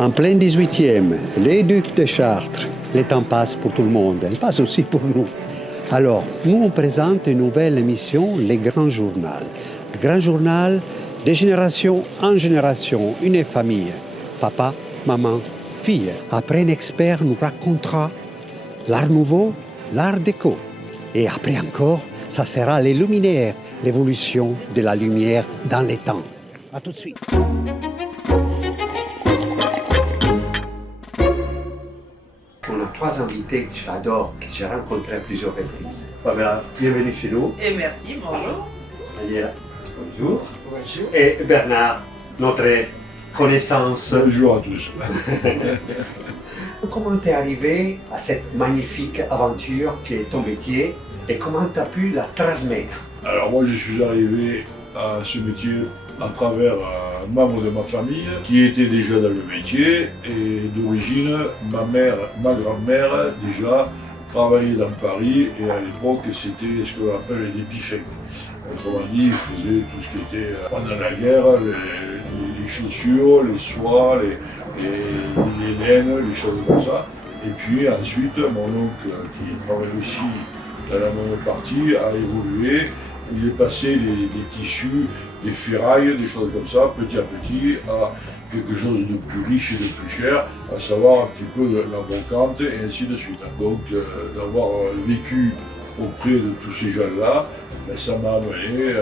En plein 18e, les ducs de Chartres. Le temps passe pour tout le monde, elle passe aussi pour nous. Alors, nous, on présente une nouvelle émission, Les Grands Journal. Le Grand Journal, de génération en génération, une famille. Papa, maman, fille. Après, un expert nous racontera l'art nouveau, l'art déco. Et après encore, ça sera les luminaires, l'évolution de la lumière dans les temps. À tout de suite. On a trois invités que j'adore, que j'ai rencontrés à plusieurs reprises. Pamela, bienvenue chez nous. Et merci, bonjour. Daniela, bonjour. Bonjour. Et Bernard, notre connaissance. Bonjour à tous. Comment t'es arrivé à cette magnifique aventure qui est ton métier et comment tu as pu la transmettre? Alors moi je suis arrivé à ce métier à travers un membre de ma famille qui était déjà dans le métier et d'origine ma grand-mère déjà travaillait dans Paris et à l'époque c'était ce qu'on appelle les biffets. Autrement dit, ils faisaient tout ce qui était pendant la guerre, les chaussures, les soies, les laines, les choses comme ça. Et puis ensuite, mon oncle qui travaille aussi dans la même partie a évolué. Il est passé des tissus, des ferrailles, des choses comme ça, petit à petit, à quelque chose de plus riche et de plus cher, à savoir un petit peu la brocante et ainsi de suite. Donc d'avoir vécu auprès de tous ces gens-là, ben, ça m'a amené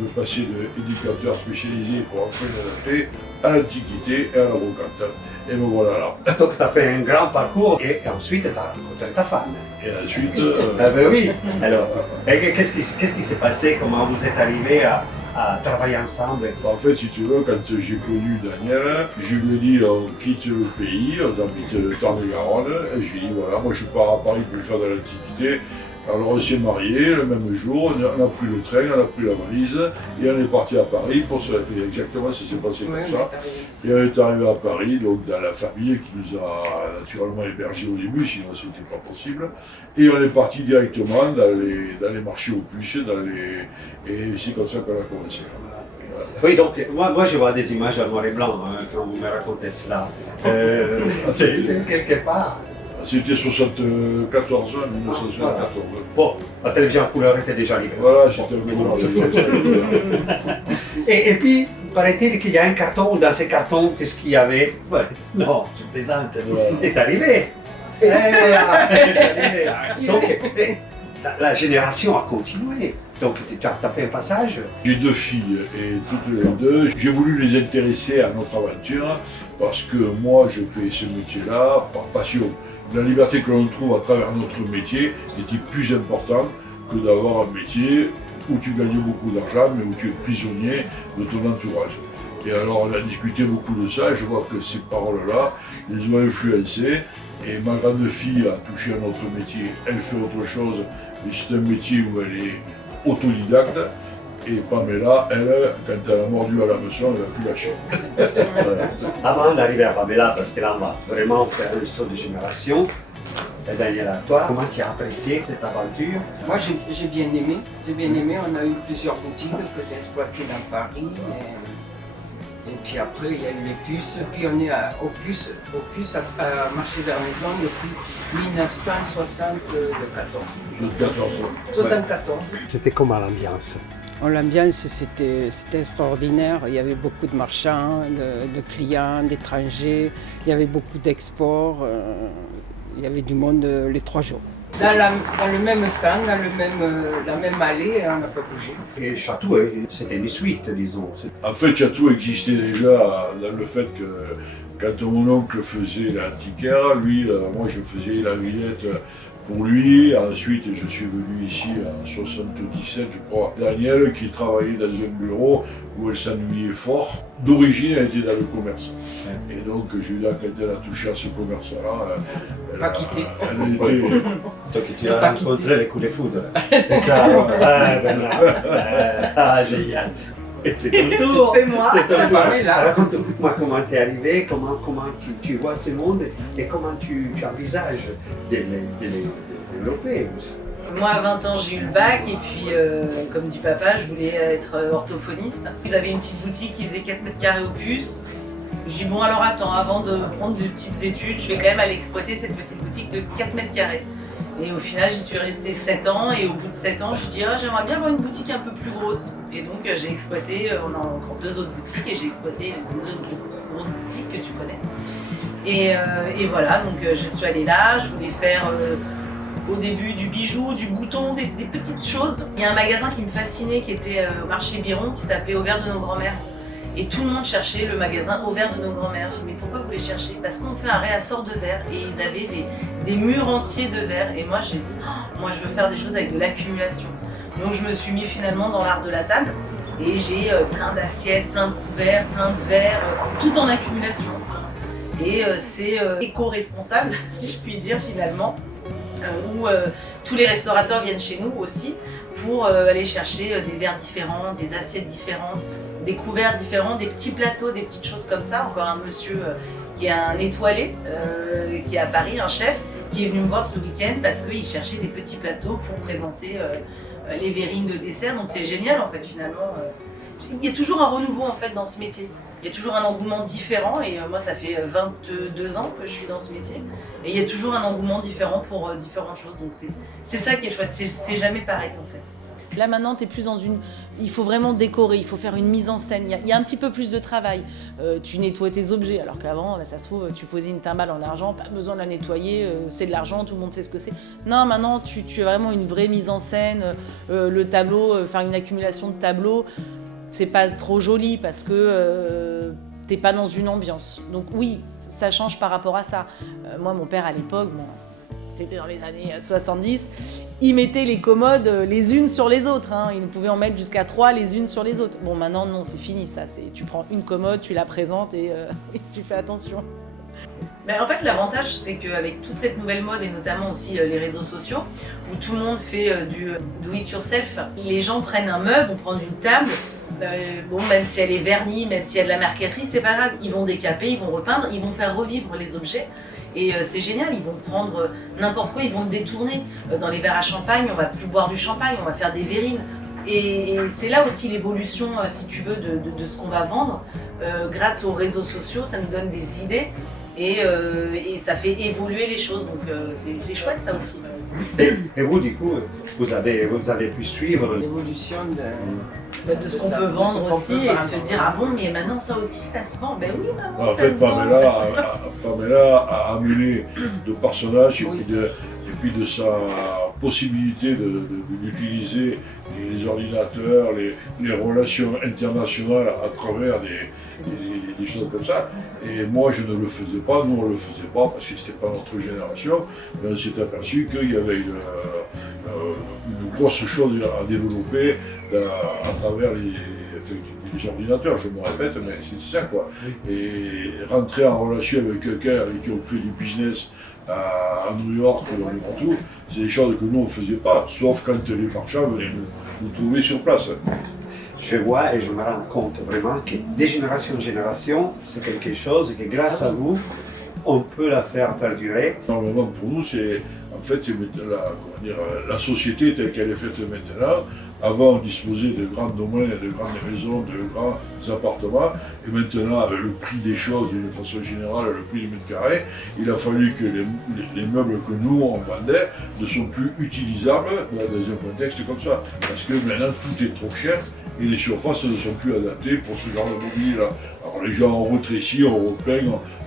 de passer d'éducateur spécialisé pour enfin l'adapter à l'Antiquité et à la brocante. Et me voilà là. Donc tu as fait un grand parcours et ensuite tu as rencontré ta femme. Et ensuite... Ah ben oui. Alors, qu'est-ce qui s'est passé? Comment vous êtes arrivés à travailler ensemble? En fait, si tu veux, quand j'ai connu Daniel, je lui ai dit on quitte le pays, on habite le Tarn-et-Garonne, et j'ai dit voilà, moi je pars à Paris pour faire de l'Antiquité. Alors on s'est mariés le même jour, on a pris le train, on a pris la valise et on est parti à Paris pour se faire. Exactement, ça s'est passé comme ça. Et on est arrivé à Paris, donc dans la famille qui nous a naturellement hébergés au début, sinon c'était pas possible. Et on est parti directement dans les marchés aux puces, et c'est comme ça qu'on a commencé. Voilà. Oui, donc moi je vois des images en noir et blanc quand vous me racontez cela. C'est quelque part. C'était 74, 1974. Bon, la télévision en couleur était déjà arrivée. Voilà, c'était le moment. Et puis, paraît-il qu'il y a un carton, dans ces cartons, qu'est-ce qu'il y avait? Non, je plaisante. Est arrivé. Et voilà, est arrivé. Donc, la génération a continué. Donc, tu as fait un passage. J'ai deux filles et toutes les deux, j'ai voulu les intéresser à notre aventure parce que moi, je fais ce métier-là par passion. La liberté que l'on trouve à travers notre métier était plus importante que d'avoir un métier où tu gagnes beaucoup d'argent mais où tu es prisonnier de ton entourage. Et alors on a discuté beaucoup de ça et je vois que ces paroles-là les ont influencés. Et ma grande fille a touché à notre métier, elle fait autre chose, mais c'est un métier où elle est autodidacte. Et Pamela, elle, quand elle a mordu à la maison, elle n'a plus lâché. Voilà. Avant d'arriver à Pamela, parce que là on va vraiment faire un saut de génération, Daniela, toi, comment tu as apprécié cette aventure? Moi j'ai bien aimé. On a eu plusieurs boutiques que j'ai exploitées dans Paris. Et puis après il y a eu les puces. Puis on est aux puces à marché Garnison depuis 1974. 74. C'était comment l'ambiance? L'ambiance c'était extraordinaire. Il y avait beaucoup de marchands, de clients, d'étrangers. Il y avait beaucoup d'exports. Il y avait du monde les 3 jours. Dans le même stand, dans la même allée, on n'a pas bougé. Et Château, c'était une suite, disons. En fait, Château existait déjà dans le fait que quand mon oncle faisait l'antiquaire, lui, moi je faisais la Villette pour lui. Ensuite, je suis venu ici en 77, je crois. Daniel, qui travaillait dans un bureau où elle s'ennuyait fort. D'origine, elle était dans le commerce. Et donc, Julia, quand elle a touché à ce commerce-là, elle Pas quitté. Elle était... Toi qui tu as rencontré les coups de foudre. C'est ça. Génial. C'est ton tour. C'est moi. C'est ton tour. Là. Raconte-moi comment tu es arrivé, comment tu vois ce monde et comment tu envisages de les développer aussi. Moi, à 20 ans, j'ai eu le bac et puis, comme dit papa, je voulais être orthophoniste. Ils avaient une petite boutique qui faisait 4 mètres carrés au puce. Je dis bon alors attends, avant de prendre de petites études, je vais quand même aller exploiter cette petite boutique de 4 mètres carrés. Et au final, j'y suis restée 7 ans et au bout de 7 ans, je dis ah, j'aimerais bien avoir une boutique un peu plus grosse. Et donc j'ai exploité, on a encore 2 autres boutiques et j'ai exploité les autres grosses boutiques que tu connais. Et voilà, donc je suis allée là, je voulais faire au début du bijou, du bouton, des petites choses. Il y a un magasin qui me fascinait qui était au marché Biron qui s'appelait Au Verre de nos grands-mères. Et tout le monde cherchait le magasin Au Verre de nos grands-mères. Je dis mais pourquoi vous les cherchez? Parce qu'on fait un réassort de verre et ils avaient des murs entiers de verre. Et moi j'ai dit, oh, moi je veux faire des choses avec de l'accumulation. Donc je me suis mis finalement dans l'art de la table et j'ai plein d'assiettes, plein de couverts, plein de verres, tout en accumulation. Et c'est éco-responsable, si je puis dire finalement, où tous les restaurateurs viennent chez nous aussi pour aller chercher des verres différents, des assiettes différentes, des couverts différents, des petits plateaux, des petites choses comme ça. Encore un monsieur qui est un étoilé, qui est à Paris, un chef, qui est venu me voir ce week-end parce qu'il cherchait des petits plateaux pour présenter les verrines de dessert. Donc c'est génial en fait finalement. Il y a toujours un renouveau en fait dans ce métier. Il y a toujours un engouement différent et moi ça fait 22 ans que je suis dans ce métier et il y a toujours un engouement différent pour différentes choses. Donc c'est ça qui est chouette, c'est jamais pareil en fait. Là maintenant, tu es plus dans une... Il faut vraiment décorer, il faut faire une mise en scène. Il y a un petit peu plus de travail. Tu nettoies tes objets, alors qu'avant, ça se trouve, tu posais une timbale en argent, pas besoin de la nettoyer, c'est de l'argent, tout le monde sait ce que c'est. Non, maintenant, tu as vraiment une vraie mise en scène. Le tableau, faire une accumulation de tableaux, c'est pas trop joli parce que... t'es pas dans une ambiance. Donc oui, ça change par rapport à ça. Moi, mon père à l'époque... C'était dans les années 70, ils mettaient les commodes les unes sur les autres. Hein. Ils pouvaient en mettre jusqu'à 3 les unes sur les autres. Bon, maintenant, non, c'est fini ça. Tu prends une commode, tu la présentes et tu fais attention. Mais en fait, l'avantage, c'est qu'avec toute cette nouvelle mode et notamment aussi les réseaux sociaux, où tout le monde fait du do-it-yourself, les gens prennent un meuble, on prend une table, bon, même si elle est vernie, même si elle a de la marqueterie, c'est pas grave. Ils vont décaper, ils vont repeindre, ils vont faire revivre les objets. Et c'est génial, ils vont prendre n'importe quoi, ils vont le détourner. Dans les verres à champagne, on va plus boire du champagne, on va faire des verrines. Et c'est là aussi l'évolution, si tu veux, de ce qu'on va vendre. Grâce aux réseaux sociaux, ça nous donne des idées et ça fait évoluer les choses. Donc c'est chouette ça aussi. Et vous, du coup, vous avez pu suivre L'évolution De ce qu'on peut vendre aussi et se dire ah bon mais maintenant ça aussi ça se vend. Ben oui maman en ça fait, se vend. Pamela a amené de personnage et puis de sa possibilité d'utiliser les ordinateurs, les relations internationales à travers des choses comme ça. Et moi je ne le faisais pas, nous on ne le faisait pas parce que c'était pas notre génération, mais on s'est aperçu qu'il y avait une grosse chose à développer à travers les ordinateurs, je me répète, mais c'est ça quoi. Et rentrer en relation avec quelqu'un avec qui on fait du business à New York ou partout, c'est des choses que nous on ne faisait pas, sauf quand les marchands venaient nous trouver sur place. Je vois et je me rends compte vraiment que de génération en génération, c'est quelque chose que grâce à vous, on peut la faire perdurer. Normalement pour nous, c'est en fait la société telle qu'elle est faite maintenant. Avant, on disposait de grands domaines, de grandes maisons, de grands appartements. Et maintenant, avec le prix des choses, d'une façon générale, le prix du mètre carré, il a fallu que les meubles que nous, on vendait, ne sont plus utilisables dans un contexte comme ça. Parce que maintenant, tout est trop cher et les surfaces ne sont plus adaptées pour ce genre de mobilier-là. Alors les gens ont rétréci, ont repeint,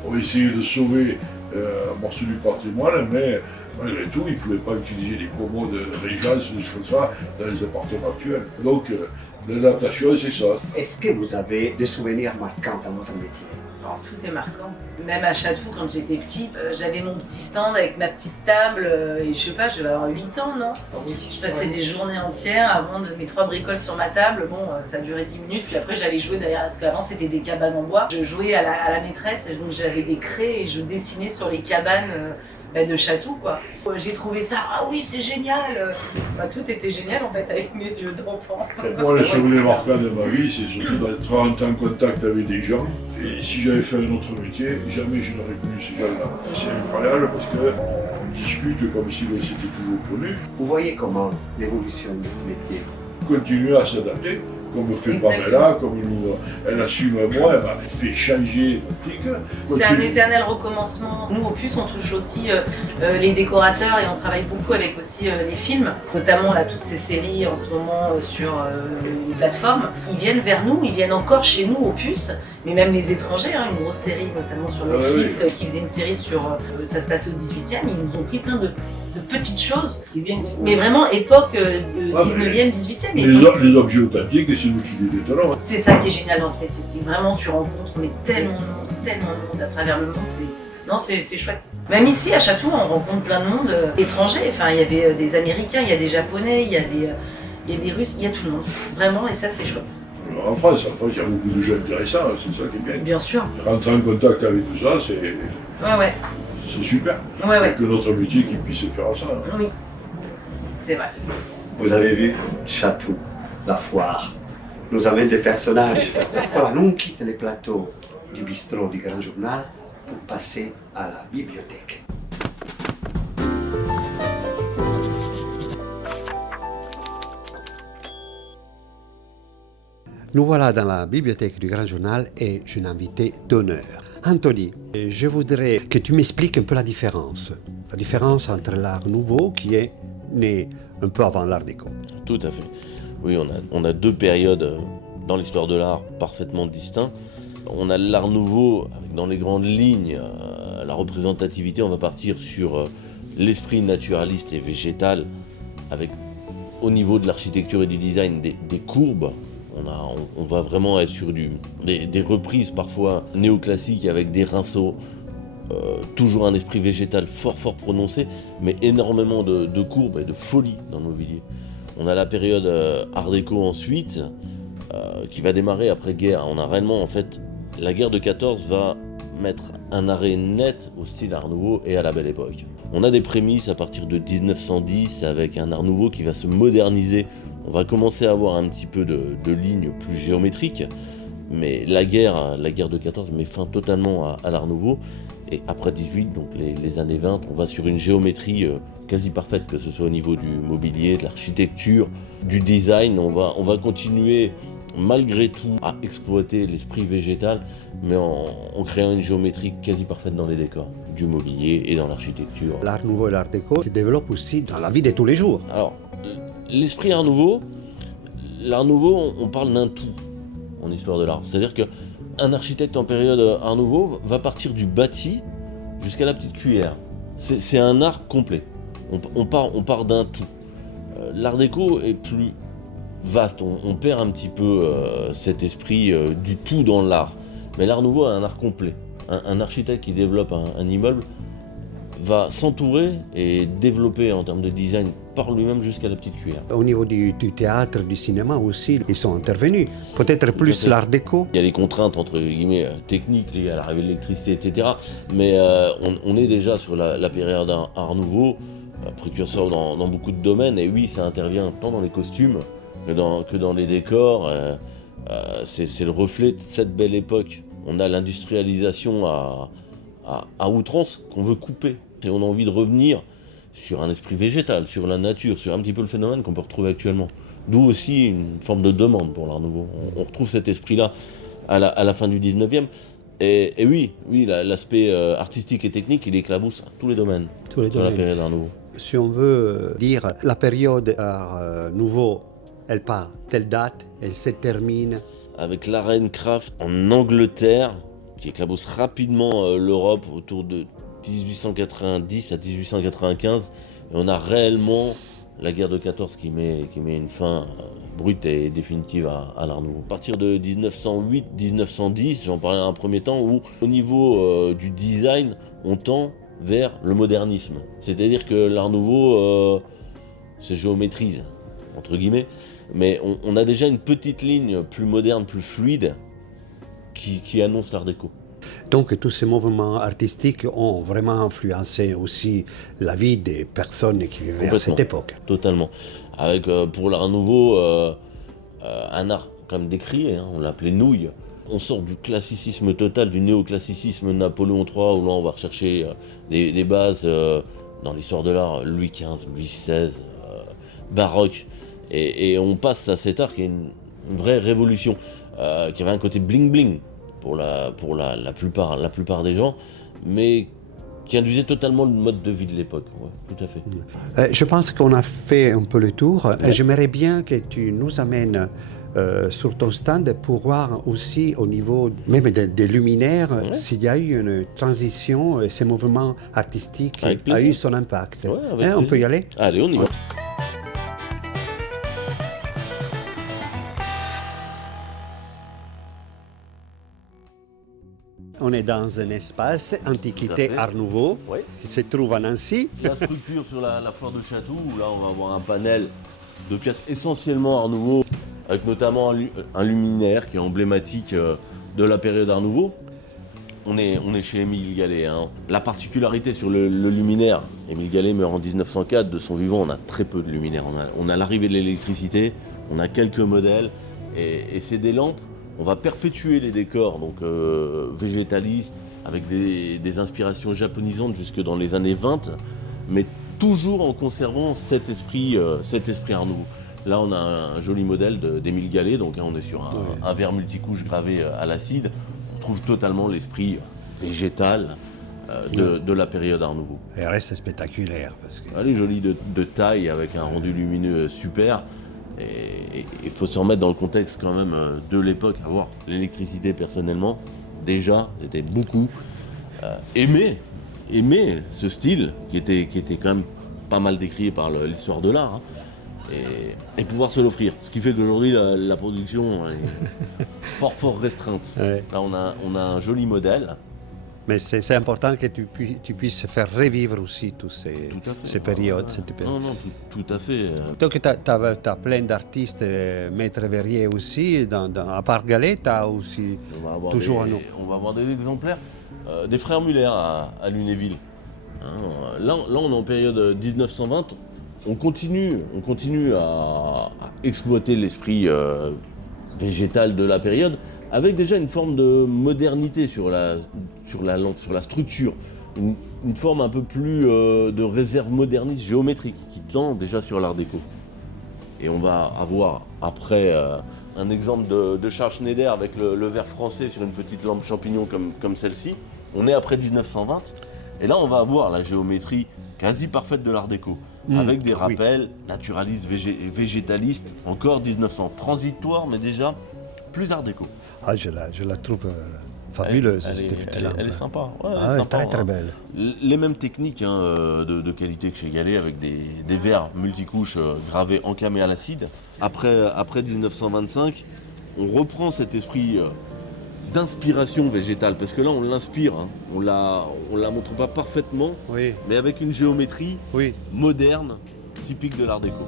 ont essayé de sauver un morceau du patrimoine, mais malgré tout, ils ne pouvaient pas utiliser des commodes Régence ou des choses comme ça dans les appartements actuels. Donc, l'adaptation, c'est ça. Est-ce que vous avez des souvenirs marquants dans votre métier? Alors, tout est marquant. Même à Chatou, quand j'étais petite, j'avais mon petit stand avec ma petite table et je sais pas, je devais avoir 8 ans, non? Oui, Je passais des journées entières avant de mes 3 bricoles sur ma table. Bon, ça durait 10 minutes, puis après j'allais jouer derrière, parce qu'avant c'était des cabanes en bois. Je jouais à la maîtresse, et donc j'avais des craies et je dessinais sur les cabanes de Chatou, quoi. J'ai trouvé ça, ah oui, c'est génial! Tout était génial en fait avec mes yeux d'enfant. Moi, le souvenir marquant de ma vie, c'est surtout d'être en contact avec des gens. Et si j'avais fait un autre métier, jamais je n'aurais connu ces gens-là. C'est incroyable parce qu'on discute comme si c'était toujours connu. Vous voyez comment l'évolution de ce métier? Continuer à s'adapter, comme fait Exactement. Pamela, comme nous, elle assume moi, elle m'a fait changer d'optique. C'est un éternel recommencement. Nous, au plus, on touche aussi les décorateurs et on travaille beaucoup avec aussi les films, notamment là, toutes ces séries en ce moment sur les plateformes. Ils viennent vers nous, ils viennent encore chez nous au plus, mais même les étrangers, hein, une grosse série notamment sur Netflix qui faisait une série sur, ça se passait au 18e, ils nous ont pris plein de petites choses, mais vraiment époque 19e, 18e. Les objets authentiques, et c'est nous qui les détenons. C'est ça qui est génial dans ce métier, c'est vraiment tu rencontres mais tellement de monde à travers le monde, c'est chouette. Même ici à Chatou, on rencontre plein de monde étranger, enfin il y avait des Américains, il y a des Japonais, il y a des Russes, il y a tout le monde, vraiment, et ça c'est chouette. En France, il y a beaucoup de gens intéressants, c'est ça qui est bien. Bien sûr. Rentrer en contact avec tout ça, c'est super. Ouais. Et que notre métier qui puisse faire ça. Hein. Oui, c'est vrai. Vous avez vu, Chatou, la foire, nous amène des personnages. Voilà, nous on quitte les plateaux du bistrot du Grand Journal pour passer à la bibliothèque. Nous voilà dans la bibliothèque du Grand Journal et j'ai une invitée d'honneur. Anthony, je voudrais que tu m'expliques un peu la différence entre l'art nouveau qui est né un peu avant l'art déco. Tout à fait. Oui, on a deux périodes dans l'histoire de l'art parfaitement distinctes. On a l'art nouveau, avec dans les grandes lignes, la représentativité, on va partir sur l'esprit naturaliste et végétal, avec au niveau de l'architecture et du design des courbes. On va vraiment être sur des reprises parfois néoclassiques avec des rinceaux, toujours un esprit végétal fort prononcé, mais énormément de courbes et de folie dans le mobilier. On a la période art déco ensuite, qui va démarrer après-guerre. On a réellement, en fait, la guerre de 14 va mettre un arrêt net au style art nouveau et à la belle époque. On a des prémices à partir de 1910 avec un art nouveau qui va se moderniser. On va commencer à avoir un petit peu de lignes plus géométriques, mais la guerre de 14 met fin totalement à l'art nouveau. Et après 18, donc les années 20, on va sur une géométrie quasi parfaite, que ce soit au niveau du mobilier, de l'architecture, du design. On va continuer malgré tout à exploiter l'esprit végétal, mais en créant une géométrie quasi parfaite dans les décors, du mobilier et dans l'architecture. L'art nouveau et l'art déco se développent aussi dans la vie de tous les jours. Alors, l'esprit l'art nouveau, on parle d'un tout en histoire de l'art. C'est-à-dire qu'un architecte en période art nouveau va partir du bâti jusqu'à la petite cuillère. C'est un art complet. On part d'un tout. L'art déco est plus vaste. On perd un petit peu cet esprit du tout dans l'art. Mais l'art nouveau est un art complet. Un architecte qui développe un immeuble va s'entourer et développer en termes de design par lui-même jusqu'à la petite cuillère. Au niveau du théâtre, du cinéma aussi, ils sont intervenus. Peut-être plus l'art déco. Il y a les contraintes entre guillemets techniques liées à l'arrivée de l'électricité, etc. Mais on est déjà sur la période art nouveau, précurseur dans beaucoup de domaines. Et oui, ça intervient tant dans les costumes que dans les décors. C'est le reflet de cette belle époque. On a l'industrialisation à outrance qu'on veut couper. Et on a envie de revenir sur un esprit végétal, sur la nature, sur un petit peu le phénomène qu'on peut retrouver actuellement. D'où aussi une forme de demande pour l'art nouveau. On retrouve cet esprit-là à la fin du 19e. Et oui, l'aspect artistique et technique, il éclabousse tous les domaines sur la période art nouveau. Si on veut dire la période art nouveau, elle part telle date, elle se termine. Avec l'Art and Craft en Angleterre, qui éclabousse rapidement l'Europe autour de 1890 à 1895, et on a réellement la guerre de 14 qui met une fin brute et définitive à l'art nouveau. À partir de 1908-1910, j'en parlais à un premier temps, où au niveau du design, on tend vers le modernisme. C'est-à-dire que l'art nouveau se géométrise, entre guillemets, mais on a déjà une petite ligne plus moderne, plus fluide, qui annonce l'art déco. Donc tous ces mouvements artistiques ont vraiment influencé aussi la vie des personnes qui vivaient à cette époque. Totalement. Avec pour l'art nouveau, un art comme décrié, hein, on l'appelait nouille. On sort du classicisme total, du néoclassicisme Napoléon III, où là on va rechercher des bases dans l'histoire de l'art, Louis XV, Louis XVI, baroque. Et on passe à cet art qui est une vraie révolution, qui avait un côté bling-bling pour la plupart des gens, mais qui induisait totalement le mode de vie de l'époque. Ouais, tout à fait. Je pense qu'on a fait un peu le tour. Ouais. J'aimerais bien que tu nous amènes sur ton stand pour voir aussi au niveau même des luminaires s'il y a eu une transition, ces mouvements artistiques a eu son impact. Ouais, on peut y aller? Allez, on y va. On est dans un espace Antiquité Art Nouveau qui se trouve à Nancy. La structure sur la foire de Chatou, où là on va avoir un panel de pièces essentiellement Art Nouveau, avec notamment un luminaire qui est emblématique de la période Art Nouveau. On est chez Émile Gallet. Hein. La particularité sur le luminaire, Émile Gallet meurt en 1904, de son vivant on a très peu de luminaires. On a l'arrivée de l'électricité, on a quelques modèles, et c'est des lampes. On va perpétuer les décors donc végétalistes, avec des inspirations japonisantes jusque dans les années 20, mais toujours en conservant cet esprit Art Nouveau. Là, on a un joli modèle d'Émile Gallet, donc on est sur un verre multicouche gravé à l'acide. On trouve totalement l'esprit végétal de la période Art Nouveau. Elle reste spectaculaire. Parce que... Elle est jolie de taille, avec un rendu lumineux super. Et il faut se remettre dans le contexte quand même de l'époque, avoir l'électricité personnellement, déjà, c'était beaucoup aimer ce style qui était quand même pas mal décrié par l'histoire de l'art, hein, et pouvoir se l'offrir. Ce qui fait qu'aujourd'hui la production est fort restreinte. Ouais. Là on a un joli modèle. Mais c'est important que tu puisses faire revivre aussi toutes ces périodes. Non, tout à fait. Donc tu as plein d'artistes, Maître Verrier aussi, à part Gallet, tu as aussi toujours un nom. On va avoir des exemplaires des frères Muller à Lunéville. Hein, là on est en période 1920, on continue à exploiter l'esprit végétal de la période, avec déjà une forme de modernité sur la lampe, sur la structure, une forme un peu plus de réserve moderniste géométrique qui tend déjà sur l'art déco. Et on va avoir après un exemple de Charles Schneider avec le verre français sur une petite lampe champignon comme celle-ci. On est après 1920 et là on va avoir la géométrie quasi parfaite de l'art déco, avec des rappels naturalistes, végétalistes, encore 1900, transitoire mais déjà plus art déco. Ah, je la trouve fabuleuse, cette petite lampe. Elle est sympa. Ouais, elle est sympa, très belle. Les mêmes techniques de qualité que chez Gallet, avec des verres multicouches gravés encamés à l'acide. Après 1925, on reprend cet esprit d'inspiration végétale, parce que là on l'inspire, hein. On la montre pas parfaitement, mais avec une géométrie moderne, typique de l'art déco.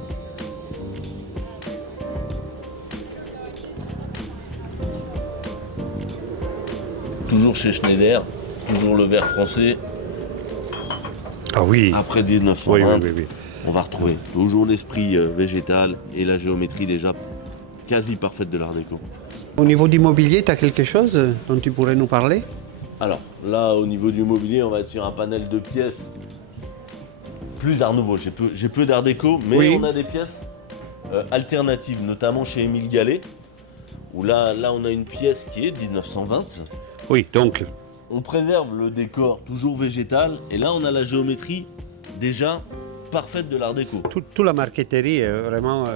Toujours chez Schneider, toujours le verre français. Ah oui. Après 1920, on va retrouver toujours l'esprit végétal et la géométrie déjà quasi parfaite de l'art déco. Au niveau du mobilier, tu as quelque chose dont tu pourrais nous parler? Alors là, au niveau du mobilier, on va être sur un panel de pièces plus art nouveau. J'ai peu d'art déco, mais on a des pièces alternatives, notamment chez Émile Gallet, où là on a une pièce qui est 1920. Oui, donc... On préserve le décor toujours végétal, et là on a la géométrie déjà parfaite de l'art déco. Toute la marqueterie est vraiment...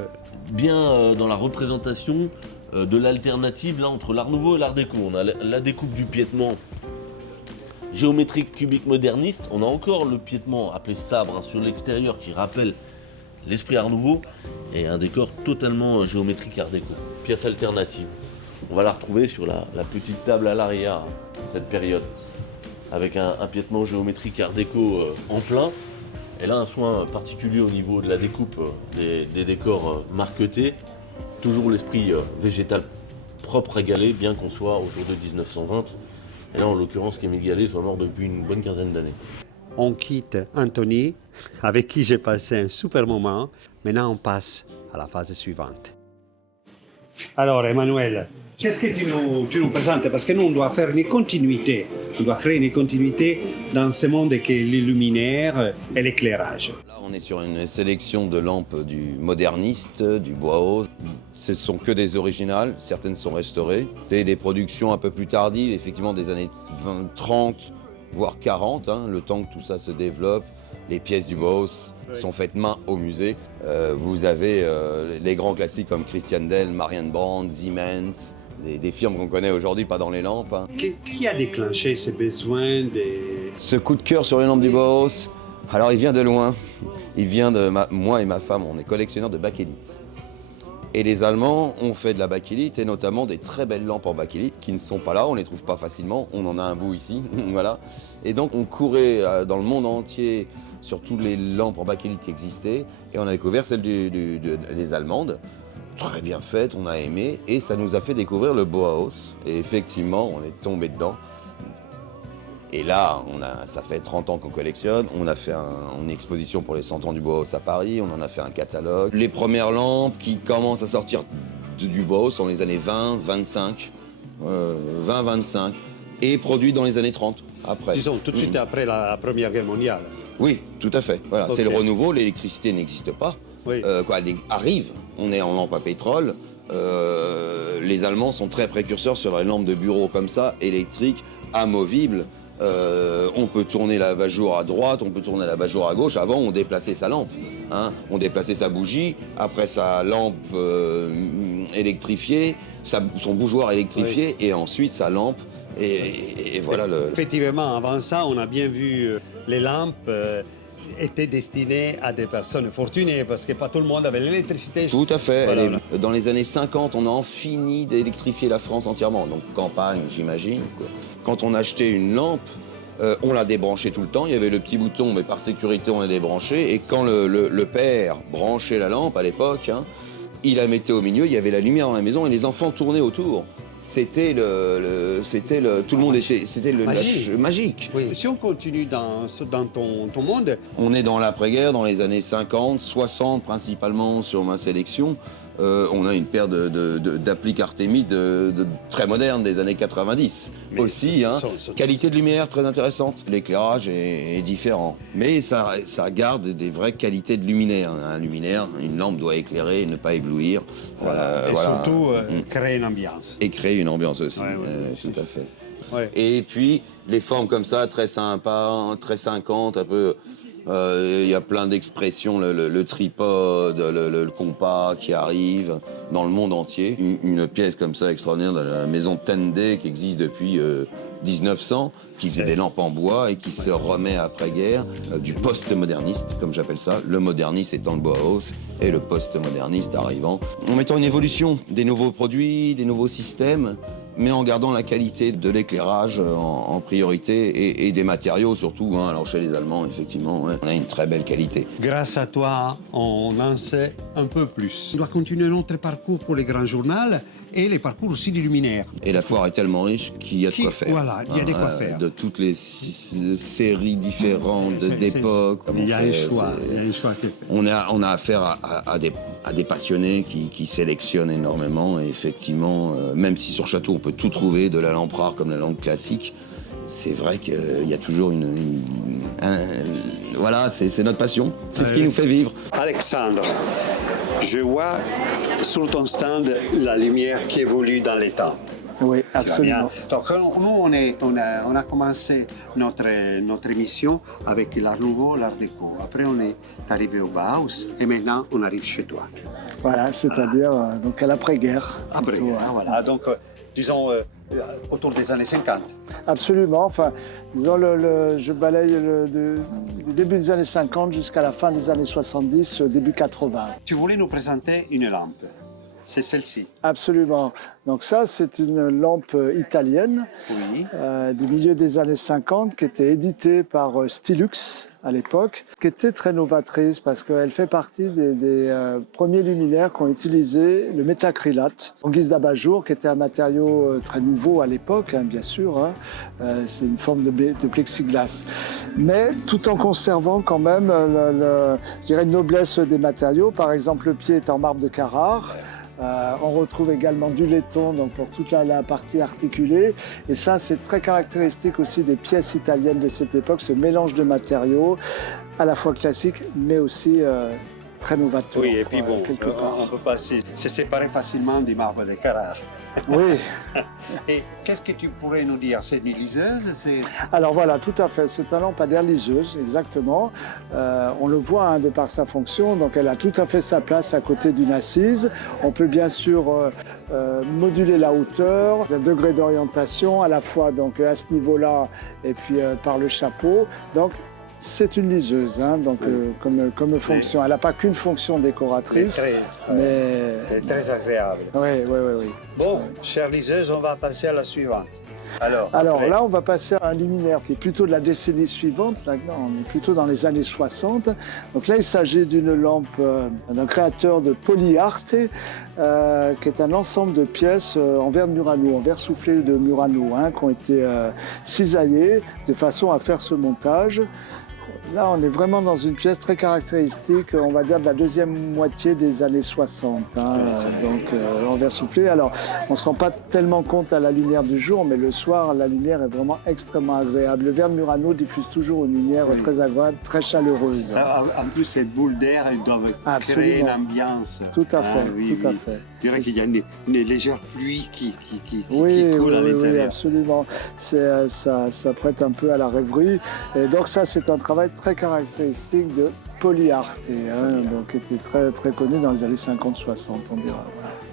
Bien dans la représentation de l'alternative là entre l'art nouveau et l'art déco. On a la découpe du piétement géométrique cubique moderniste. On a encore le piétement appelé sabre sur l'extérieur qui rappelle l'esprit art nouveau, et un décor totalement géométrique art déco. Pièce alternative. On va la retrouver sur la petite table à l'arrière, cette période, avec un piétement géométrique art déco en plein. Et là, un soin particulier au niveau de la découpe des décors marquetés. Toujours l'esprit végétal propre à Gallet, bien qu'on soit autour de 1920. Et là, en l'occurrence, qu'Émile Gallet soit mort depuis une bonne quinzaine d'années. On quitte Anthony, avec qui j'ai passé un super moment. Maintenant, on passe à la phase suivante. Alors, Emmanuel, Qu'est-ce que tu nous présentes? Parce que nous, on doit faire une continuité. On doit créer une continuité dans ce monde qui est les luminaires et l'éclairage. Là, on est sur une sélection de lampes du moderniste, du Bauhaus. Ce ne sont que des originales, certaines sont restaurées. C'est des productions un peu plus tardives, effectivement des années 20, 30, voire 40, hein, le temps que tout ça se développe. Les pièces du Bauhaus sont faites main au musée. Vous avez les grands classiques comme Christian Dior, Marian Brand, Siemens, des firmes qu'on connaît aujourd'hui, pas dans les lampes. Hein. Qui a déclenché ce besoin de... Ce coup de cœur sur les lampes du Bauhaus, alors il vient de loin. Il vient de moi et ma femme, on est collectionneurs de bakélite. Et les Allemands ont fait de la bakélite et notamment des très belles lampes en bakélite qui ne sont pas là, on ne les trouve pas facilement, on en a un bout ici, voilà. Et donc on courait dans le monde entier sur toutes les lampes en bakélite qui existaient et on a découvert celle des Allemandes, très bien faite, on a aimé et ça nous a fait découvrir le Bauhaus. Et effectivement, on est tombé dedans. Et là, ça fait 30 ans qu'on collectionne, on a fait une exposition pour les 100 ans du Bauhaus à Paris, on en a fait un catalogue. Les premières lampes qui commencent à sortir du Bauhaus sont les années 20, 25, 20-25, et produites dans les années 30, après. Disons, tout de suite après la Première Guerre mondiale. Oui, tout à fait. Voilà, Okay. c'est le renouveau, l'électricité n'existe pas. Oui. Elle arrive, on est en lampe à pétrole. Les Allemands sont très précurseurs sur les lampes de bureau comme ça, électriques, amovibles. On peut tourner l'abat-jour à droite, on peut tourner l'abat-jour à gauche. Avant, on déplaçait sa lampe. Hein. On déplaçait sa bougie, après sa lampe électrifiée, son bougeoir électrifié, et ensuite sa lampe. Et voilà le... Effectivement, avant ça, on a bien vu les lampes étaient destinées à des personnes fortunées parce que pas tout le monde avait l'électricité. Tout à fait. Voilà. Dans les années 50, on a fini d'électrifier la France entièrement. Donc campagne, j'imagine. Quand on achetait une lampe, on la débranchait tout le temps. Il y avait le petit bouton, mais par sécurité, on la débranchait. Et quand le père branchait la lampe à l'époque, hein, il la mettait au milieu, il y avait la lumière dans la maison et les enfants tournaient autour. C'était tout le monde était, c'était magique. Oui. Si on continue dans ton monde, On est dans l'après-guerre, dans les années 50, 60 principalement sur ma sélection. On a une paire d'appliques Artemide très modernes des années 90 mais aussi. Hein. Qualité de lumière très intéressante. L'éclairage est différent. Mais ça garde des vraies qualités de luminaire. Un luminaire, une lampe doit éclairer et ne pas éblouir. et surtout créer une ambiance. Et créer une ambiance aussi. Tout à fait. Ouais. Et puis, les formes comme ça, très sympas, très 50, un peu... Il y a plein d'expressions, le tripode, le compas qui arrive dans le monde entier. Une pièce comme ça extraordinaire de la maison Tende qui existe depuis 1900, qui faisait des lampes en bois et qui se remet après-guerre du post-moderniste, comme j'appelle ça. Le moderniste étant le Bauhaus et le post-moderniste arrivant. En mettant une évolution des nouveaux produits, des nouveaux systèmes, mais en gardant la qualité de l'éclairage en priorité et des matériaux surtout. Hein. Alors chez les Allemands, effectivement, ouais, on a une très belle qualité. Grâce à toi, on en sait un peu plus. On doit continuer notre parcours pour les grands journaux et les parcours aussi des luminaires. Et la foire est tellement riche qu'il y a de quoi faire. Voilà, il y a de quoi faire. De toutes les séries différentes d'époques. Il y a un choix. On a affaire à des passionnés qui sélectionnent énormément. Et effectivement, même si sur Château on peut tout trouver, de la lampe rare comme la lampe classique, c'est vrai qu'il y a toujours voilà, c'est notre passion. C'est ce qui nous fait vivre. Alexandre, je vois sur ton stand la lumière qui évolue dans les temps. Oui, absolument. Donc, nous, on a commencé notre émission avec l'Art Nouveau, l'Art Déco. Après, on est arrivé au Bauhaus et maintenant, on arrive chez toi. Voilà, c'est-à-dire donc à l'après-guerre. Après, plutôt, voilà. Donc, disons, autour des années 50. Absolument. Enfin, disons, je balaye du début des années 50 jusqu'à la fin des années 70, début 80. Tu voulais nous présenter une lampe. C'est celle-ci. Absolument. Donc ça, c'est une lampe italienne Oui. du milieu des années 50 qui était éditée par Stilux à l'époque, qui était très novatrice parce qu'elle fait partie des premiers luminaires qui ont utilisé le métacrylate en guise d'abat-jour, qui était un matériau très nouveau à l'époque, hein, bien sûr. Hein. C'est une forme de plexiglas. Mais tout en conservant quand même, je dirais, une noblesse des matériaux. Par exemple, le pied est en marbre de Carrare. On retrouve également du laiton donc pour toute la partie articulée. Et ça, c'est très caractéristique aussi des pièces italiennes de cette époque, ce mélange de matériaux à la fois classique, mais aussi très novateur. Oui, et puis bon, quelque part. on peut pas se séparer facilement du marbre de Carrare. Oui. Et qu'est-ce que tu pourrais nous dire? C'est une liseuse? Alors voilà, tout à fait. C'est un lampadaire liseuse, exactement. On le voit de par sa fonction, donc elle a tout à fait sa place à côté d'une assise. On peut bien sûr moduler la hauteur, le degré d'orientation, à la fois donc à ce niveau-là et puis par le chapeau. Donc c'est une liseuse, donc comme fonction. Elle n'a pas qu'une fonction décoratrice, mais très agréable. Oui. Bon, chère liseuse, on va passer à la suivante. Alors là, on va passer à un luminaire qui est plutôt de la décennie suivante. Maintenant, on est plutôt dans les années 60. Donc là, il s'agit d'une lampe d'un créateur de Poliarte, qui est un ensemble de pièces en verre de Murano, en verre soufflé de Murano, qui ont été cisaillées de façon à faire ce montage. Là, on est vraiment dans une pièce très caractéristique, on va dire de la deuxième moitié des années 60, donc en verre soufflé. Alors, on ne se rend pas tellement compte à la lumière du jour, mais le soir, la lumière est vraiment extrêmement agréable. Le verre de Murano diffuse toujours une lumière très agréable, très chaleureuse. En plus, ces boules d'air, elles doivent créer une ambiance. Tout à fait, tout à fait. Je dirais qu'il y a une légère pluie qui coule à l'intérieur. Oui, absolument. Ça prête un peu à la rêverie. Et donc ça, c'est un travail très caractéristique de Poliarte, donc qui était très, très connu dans les années 50-60, on dira.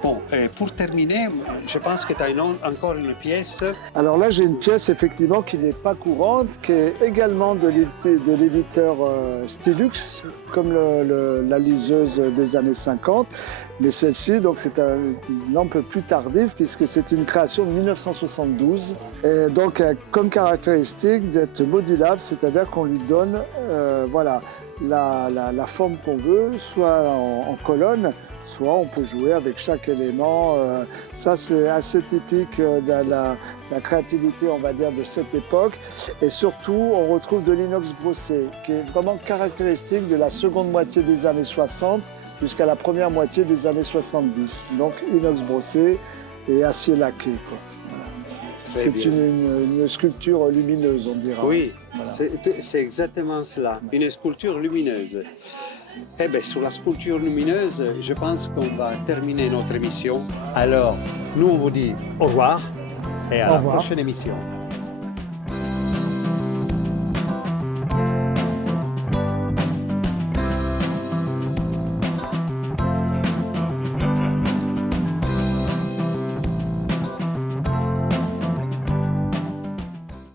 Bon, pour terminer, je pense que tu as encore une pièce. Alors là, j'ai une pièce effectivement qui n'est pas courante, qui est également de l'éditeur Stilux, comme la liseuse des années 50. Mais celle-ci, donc c'est une lampe plus tardive puisque c'est une création de 1972. Et donc, comme caractéristique d'être modulable, c'est-à-dire qu'on lui donne, la forme qu'on veut, soit en colonne, soit on peut jouer avec chaque élément. Ça, c'est assez typique de la créativité, on va dire, de cette époque. Et surtout, on retrouve de l'inox brossé, qui est vraiment caractéristique de la seconde moitié des années 60 jusqu'à la première moitié des années 70. Donc, inox brossé et acier laqué, quoi. C'est une sculpture lumineuse, on dira. Oui, voilà. C'est exactement cela, une sculpture lumineuse. Eh bien, sur la sculpture lumineuse, je pense qu'on va terminer notre émission. Alors, nous, on vous dit au revoir et à la prochaine émission.